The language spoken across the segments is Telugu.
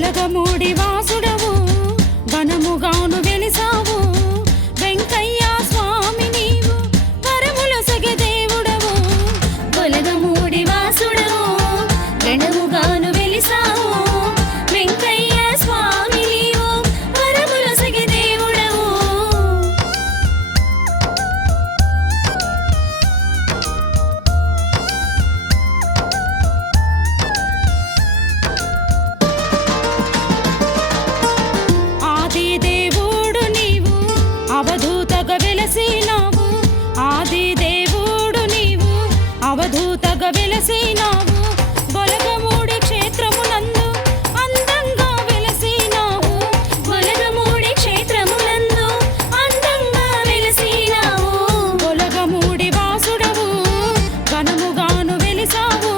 గొలగమూడి వాసుడవు ఘనముగాను వెలిసావు వెంకయ్య స్వామి నీవు వరములొసగే దేవుడవు గొలగమూడి వాసుడవు ఘనముగాను వెలిసావు వెంకయ్య స్వామి నీవు వరములొసగే దేవుడవు ఆది దేవుడు నీవు అవధూతగా వెలసినావు ఆది దేవుడు నీవు అవధూతగా వెలసినావు గొలగమూడి క్షేత్రమునందు అందంగా వెలసినావు గొలగమూడి క్షేత్రమునందు అందంగా వెలసినావు గొలగమూడి వాసుడవు ఘనముగాను వెలిసావు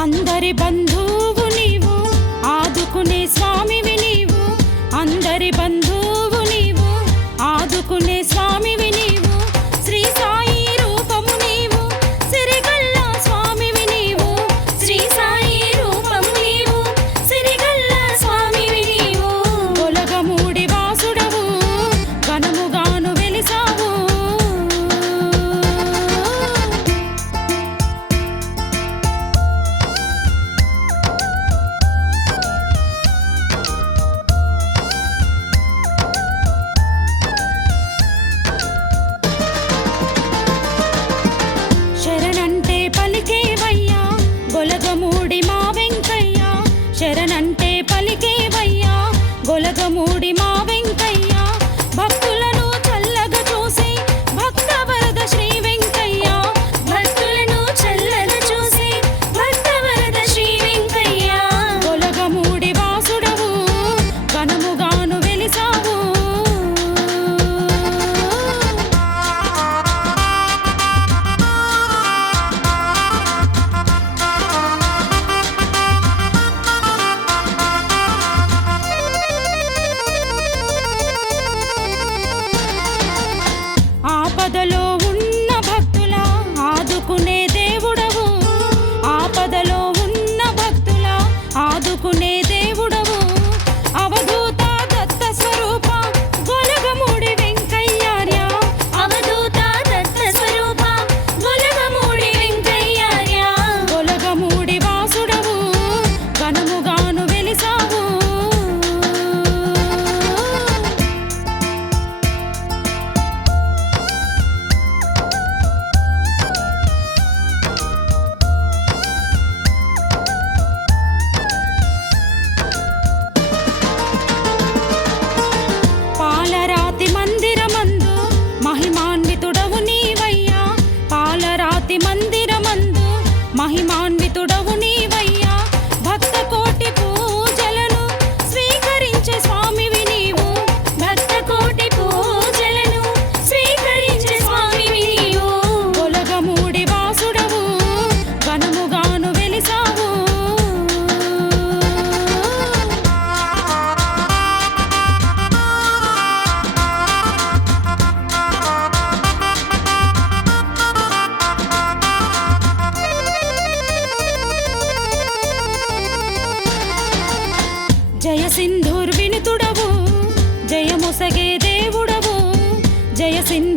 అందరి బంధువు నీవు ఆదుకునే స్వామివి నీవు అందరి బంధువు నీవు ఆదుకునే స్వామివి నీవు శ్రీ సాయి రూపము నీవు సిరిగల్ల స్వామివి నీవు శ్రీ సాయి రూపము నీవు సిరిగల్ల స్వామివి నీవు గొలగమూడి వాసుడవు ఘనముగాను వెలిసావు శరణంటే పలికేవయ్యా గొలగమూడి మా వెంకయ్య శరణంటే పలికేవయ్యా గొలగమూడి మా వెంకయ్య భక్తులను చల్లగా చూసి భక్త వరద శ్రీ వెంకయ్య భక్తులను చల్లగా చూసి భక్త వరద శ్రీ వెంకయ్య గొలగమూడి వాసుడవు ఘనముగాను వెలిసావు ఆపదలో ఉన్న భక్తుల ఆదుకునే దేవుడవు ఆపదలో ఉన్న భక్తుల ఆదుకునే దేవుడవు అవధూత దత్త స్వరూప గొలగమూడి వెంకయ్యార్య అవధూత దత్త స్వరూప గొలగమూడి వెంకయ్యార్య గొలగమూడి వాసుడవు ఘనముగాను వెలిసావు పాలరాతి మందిరమందు మహిమాన్వితుడవు నీవయ్యా పాలరాతి మందిరమందు మహిమాన్వితుడవు నీవయ్యా భక్త కోటి పూజలను స్వీకరించే స్వామివి నీవు భక్త కోటి పూజలను స్వీకరించే స్వామివి నీవు గొలగమూడి వాసుడవు ఘనముగాను వెలిసావు జయ సింధూర్ వినుతుడవు జయముసగే దేవుడవు జయ సింధూర్